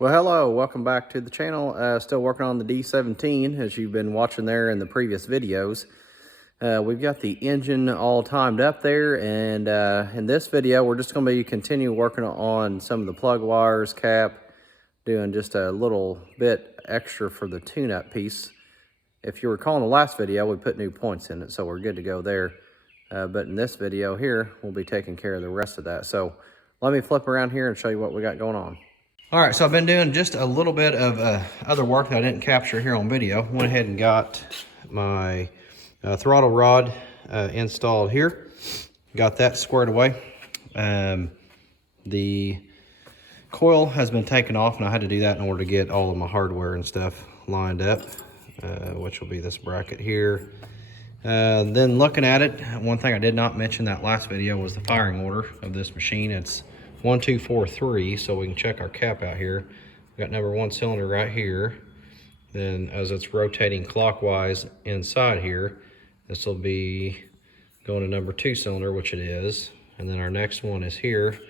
Well, hello, welcome back to the channel. Still working on the D17 as you've been watching there in the previous videos. We've got the engine all timed up there, and in this video we're just going to be continue working on some of the plug wires, cap, doing just a little bit extra for the tune-up piece. If you recall in the last video, we put new points in it, so we're good to go there. But in this video here, we'll be taking care of the rest of that. So let me flip around here and show you what we got going on. All right, so I've been doing just a little bit of other work that I didn't capture here on video. Went ahead and got my throttle rod installed here. Got that squared away. The coil has been taken off, and I had to do that in order to get all of my hardware and stuff lined up, which will be this bracket here. Then looking at it, one thing I did not mention that last video was the firing order of this machine. It's 1, 2, 4, 3, so we can check our cap out here. We've got number 1 cylinder right here. Then as it's rotating clockwise inside here, this will be going to number 2 cylinder, which it is. And then our next one is here,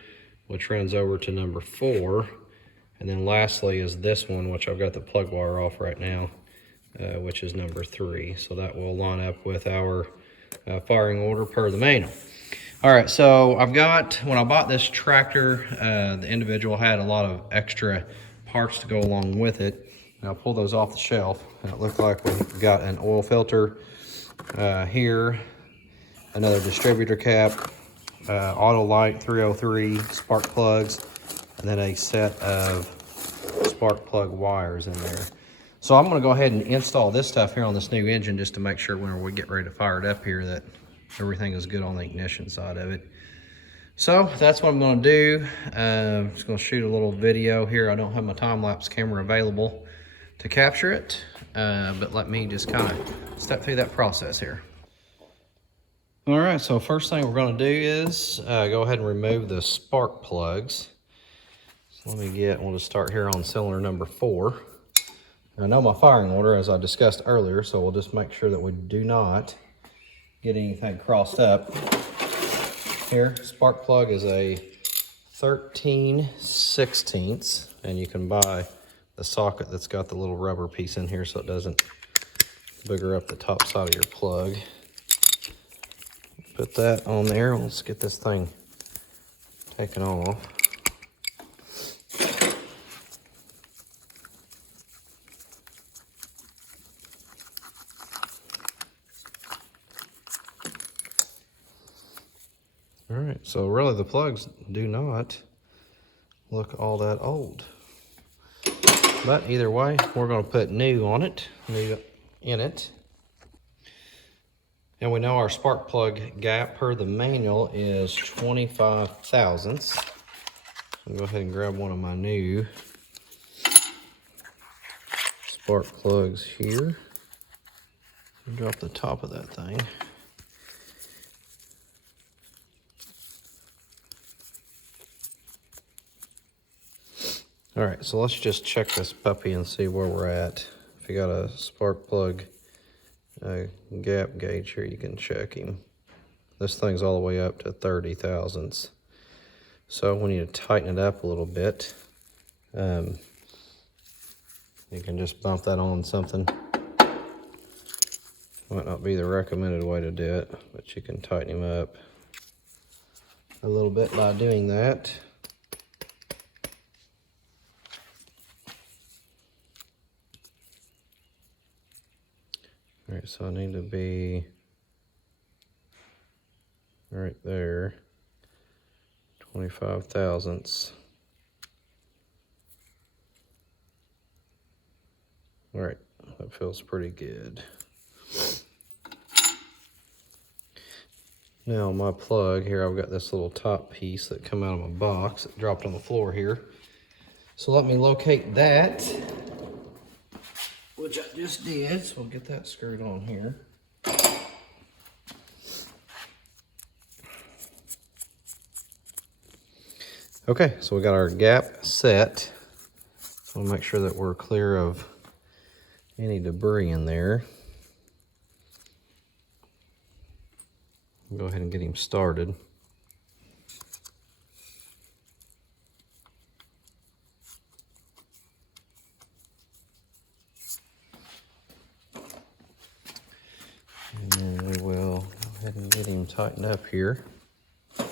which runs over to number 4. And then lastly is this one, which I've got the plug wire off right now, which is number 3. So that will line up with our firing order per the manual. All right, so I've got, when I bought this tractor, the individual had a lot of extra parts to go along with it. Now I'll pull those off the shelf, and it looked like we've got an oil filter here, another distributor cap, auto light 303, spark plugs, and then a set of spark plug wires in there. So I'm gonna go ahead and install this stuff here on this new engine just to make sure when we get ready to fire it up here that everything is good on the ignition side of it. So that's what I'm going to do. I'm just going to shoot a little video here. I don't have my time-lapse camera available to capture it, but let me just kind of step through that process here. All right, so first thing we're going to do is go ahead and remove the spark plugs. So we'll just start here on cylinder number 4. I know my firing order, as I discussed earlier, so we'll just make sure that we do not get anything crossed up. Here, spark plug is a 13/16, and you can buy the socket that's got the little rubber piece in here so it doesn't booger up the top side of your plug. Put that on there. Let's get this thing taken off. All right, so really the plugs do not look all that old. But either way, we're gonna put new on it, new in it. And we know our spark plug gap per the manual is 25 thousandths. I'll go ahead and grab one of my new spark plugs here. Drop the top of that thing. All right, so let's just check this puppy and see where we're at. If you got a spark plug gap gauge here, you can check him. This thing's all the way up to 30 thousandths. So we need to tighten it up a little bit. You can just bump that on something. Might not be the recommended way to do it, but you can tighten him up a little bit by doing that. All right, so I need to be right there, 25 thousandths. All right, that feels pretty good. Now my plug here, I've got this little top piece that come out of my box. It dropped on the floor here. So let me locate that, which I just did, so we'll get that screwed on here. Okay, so we got our gap set. We'll make sure that we're clear of any debris in there. Go ahead and get him started. tightened up here. So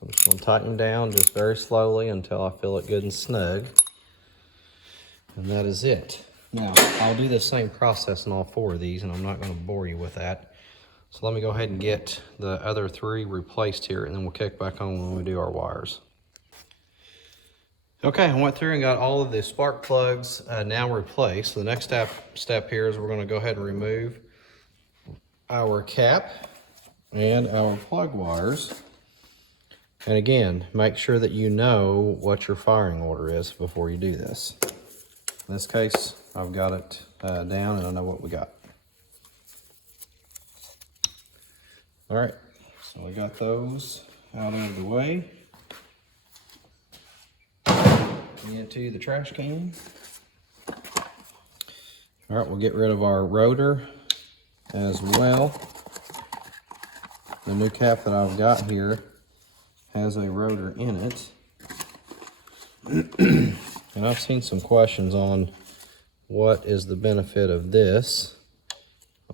I'm just going to tighten down just very slowly until I feel it good and snug. And that is it. Now, I'll do the same process in all 4 of these, and I'm not going to bore you with that. So let me go ahead and get the other 3 replaced here, and then we'll kick back on when we do our wires. Okay, I went through and got all of the spark plugs now replaced. So the next step here is we're going to go ahead and remove our cap and our plug wires. And again, make sure that you know what your firing order is before you do this. In this case, I've got it down and I know what we got. All right, so we got those out of the way. Into the trash can. All right, we'll get rid of our rotor as well. The new cap that I've got here has a rotor in it. And I've seen some questions on what is the benefit of this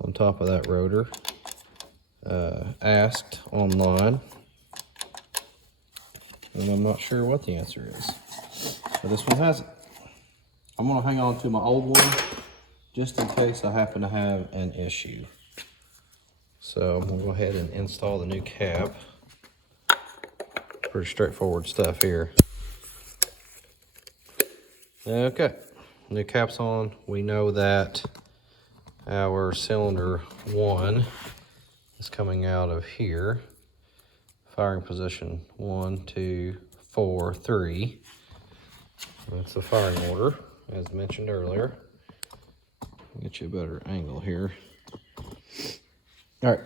on top of that rotor. Asked online, and I'm not sure what the answer is. But this one has it. I'm going to hang on to my old one just in case I happen to have an issue. So I'm going to go ahead and install the new cap. Pretty straightforward stuff here. Okay, new cap's on. We know that our cylinder 1 is coming out of here. Firing position 1, 2, 4, 3. That's the firing order, as mentioned earlier. Get you a better angle here. All right.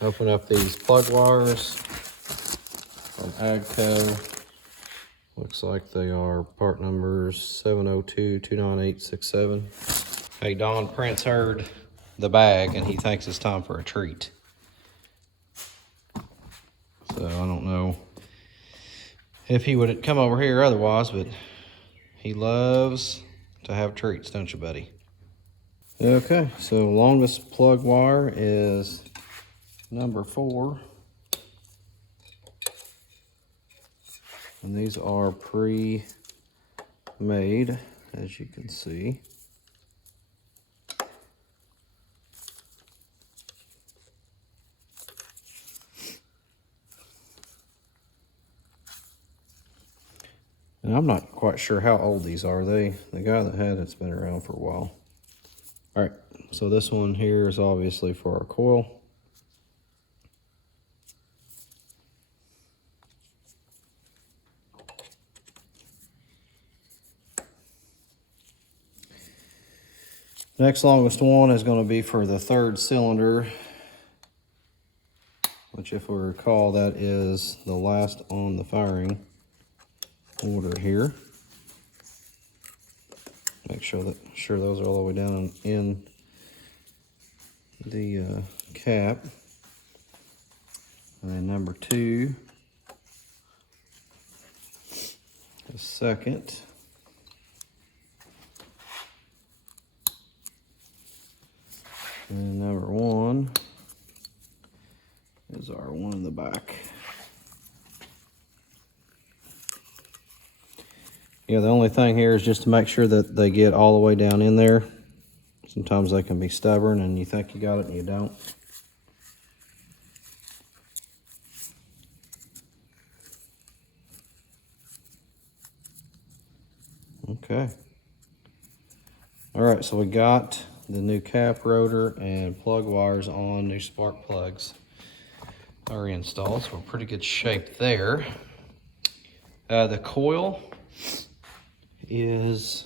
Open up these plug wires from AGCO. Looks like they are part numbers 702-29867. Hey, Don Prince heard the bag and he thinks it's time for a treat. So I don't know if he would come over here otherwise, but he loves to have treats, don't you, buddy? Okay, so longest plug wire is number 4. And these are pre-made, as you can see. And I'm not quite sure how old these are. The guy that had it's been around for a while. All right, so this one here is obviously for our coil. Next longest one is going to be for the 3rd cylinder, which, if we recall, that is the last on the firing order here. Make sure those are all the way down in the cap. And then number 2 is 2nd. And number 1 is our one in the back. Yeah, the only thing here is just to make sure that they get all the way down in there. Sometimes they can be stubborn and you think you got it and you don't. Okay. All right, so we got the new cap, rotor, and plug wires on. New spark plugs are installed, so we're in pretty good shape there. The coil is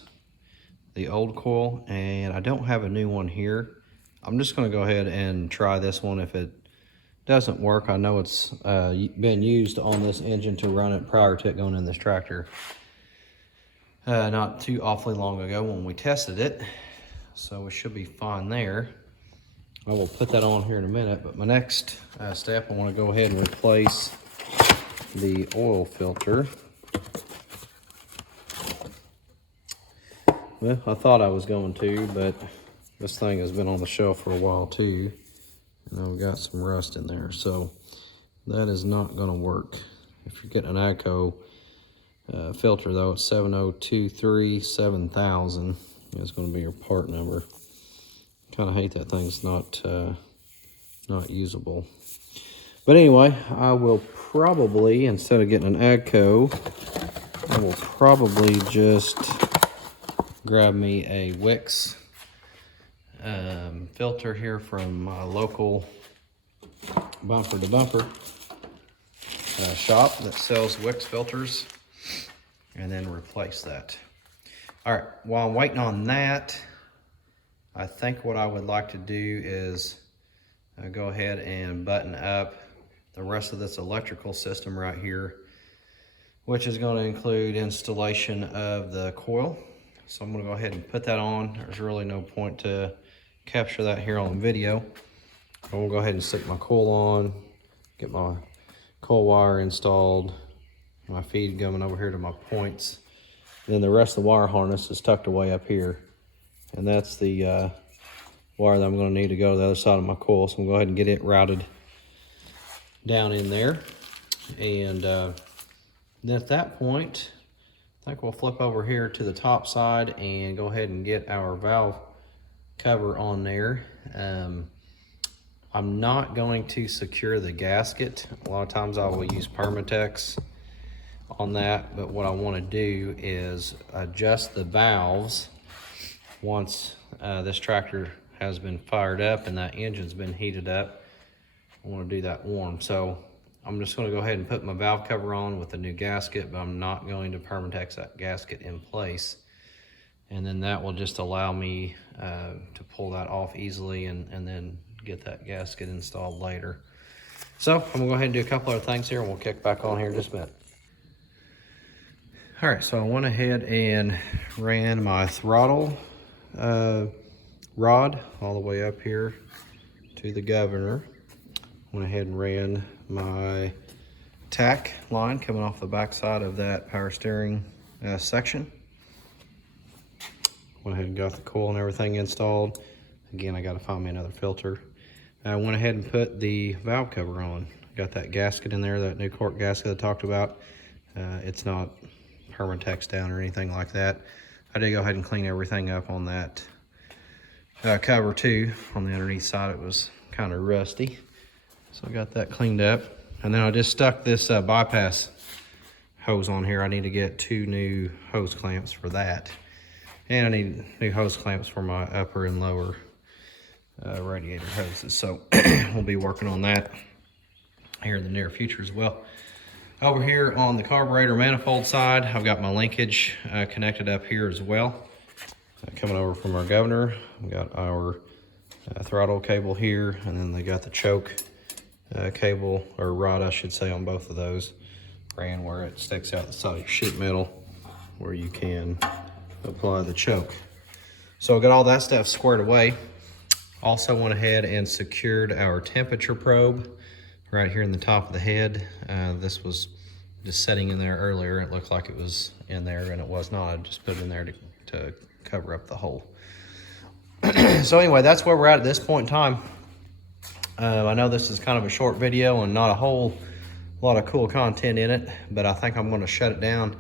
the old coil, and I don't have a new one here. I'm just going to go ahead and try this one. If it doesn't work, I know it's been used on this engine to run it prior to it going in this tractor not too awfully long ago when we tested it, so we should be fine there. I will put that on here in a minute, but my next step, I want to go ahead and replace the oil filter. Well, I thought I was going to, but This thing has been on the shelf for a while too, and I've got some rust in there, so that is not gonna work. If you're getting an AGCO filter though, it's 70237000 is gonna be your part number. Kinda hate that thing's not usable. But anyway, I will probably, instead of getting an AGCO, I will probably just grab me a Wix filter here from my local bumper to bumper shop that sells Wix filters, and then replace that. All right, while I'm waiting on that, I think what I would like to do is go ahead and button up the rest of this electrical system right here, which is going to include installation of the coil. So I'm going to go ahead and put that on. There's really no point to capture that here on video. I'm going to go ahead and stick my coil on, get my coil wire installed, my feed coming over here to my points. And then the rest of the wire harness is tucked away up here. And that's the wire that I'm going to need to go to the other side of my coil. So I'm going to go ahead and get it routed down in there. And then at that point, I think we'll flip over here to the top side and go ahead and get our valve cover on there. I'm not going to secure the gasket. A lot of times I will use Permatex on that, but what I want to do is adjust the valves once this tractor has been fired up and that engine's been heated up. I want to do that warm. So I'm just going to go ahead and put my valve cover on with the new gasket, but I'm not going to Permatex that gasket in place. And then that will just allow me to pull that off easily and then get that gasket installed later. So I'm gonna go ahead and do a couple other things here and we'll kick back on here in just a minute. All right, so I went ahead and ran my throttle rod all the way up here to the governor. Went ahead and ran my tack line coming off the back side of that power steering section. Went ahead and got the coil and everything installed. Again, I got to find me another filter. I went ahead and put the valve cover on. Got that gasket in there, that new cork gasket I talked about. It's not Permatex down or anything like that. I did go ahead and clean everything up on that cover too. On the underneath side, it was kind of rusty. So I got that cleaned up. And then I just stuck this bypass hose on here. I need to get 2 new hose clamps for that. And I need new hose clamps for my upper and lower radiator hoses. So we'll be working on that here in the near future as well. Over here on the carburetor manifold side, I've got my linkage connected up here as well. Coming over from our governor, we've got our throttle cable here, and then they got the choke cable, or rod I should say, on both of those. Ran where it sticks out the side of your sheet metal where you can apply the choke. So I got all that stuff squared away. Also went ahead and secured our temperature probe right here in the top of the head. This was just sitting in there earlier. It looked like it was in there and it was not. I just put it in there to cover up the hole. So anyway, that's where we're at this point in time. I know this is kind of a short video and not a whole lot of cool content in it, but I think I'm going to shut it down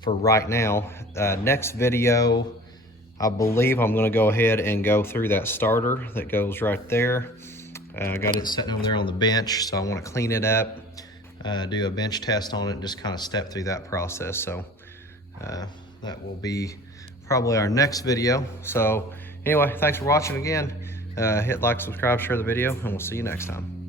for right now. Next video, I believe I'm going to go ahead and go through that starter that goes right there. I got it sitting over there on the bench, so I want to clean it up, do a bench test on it, and just kind of step through that process. So that will be probably our next video. So anyway, thanks for watching again. Hit like, subscribe, share the video, and we'll see you next time.